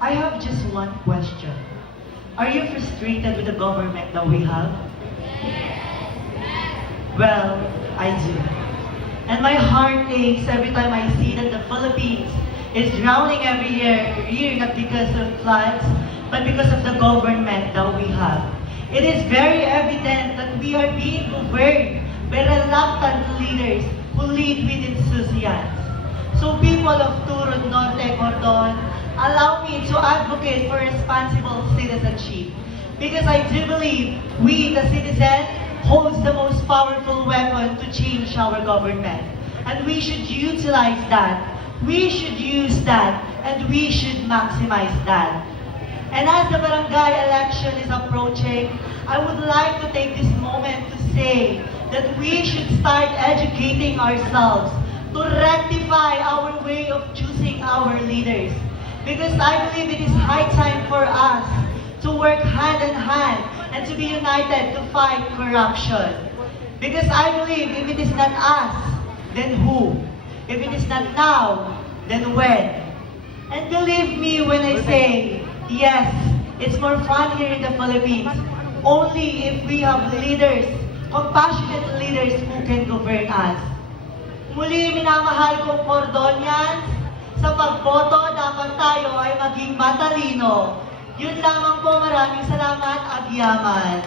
I have just one question. Are you frustrated with the government that we have? Well, I do. And my heart aches every time I see that the Philippines is drowning every year not because of floods, but because of the government that we have. It is very evident that we are being governed by reluctant leaders who lead with enthusiasm. So people of Turod Norte, Cordon, allow me to advocate for responsible citizenship. Because I do believe we, the citizen, holds the most powerful weapon to change our government. And we should utilize that. We should use that. And we should maximize that. And as the barangay election is approaching, I would like to take this moment to say that we should start educating ourselves to rectify our way of choosing our leaders. Because I believe it is high time for us to work hand in hand and to be united to fight corruption. Because I believe if it is not us, then who? If it is not now, then when? And believe me when I say, yes, it's more fun here in the Philippines only if we have leaders, compassionate leaders who can govern us. Muli, minamahal kong Cordonians, sa pagboto, dapat tayo ay maging matalino. Yun lamang po, maraming salamat at yaman.